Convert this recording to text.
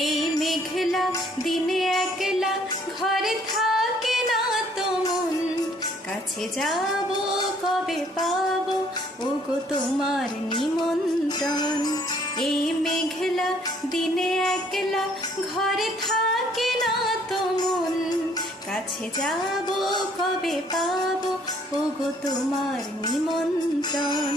এই মেঘলা দিনে একলা ঘরে থাকে না তো মন, কাছে যাব কবে পাবো ওগো তোমার নিমন্ত্রণ। এই মেঘলা দিনে একলা ঘরে থাকে না তো মন, কাছে যাব কবে পাবো ওগো তোমার নিমন্ত্রণ।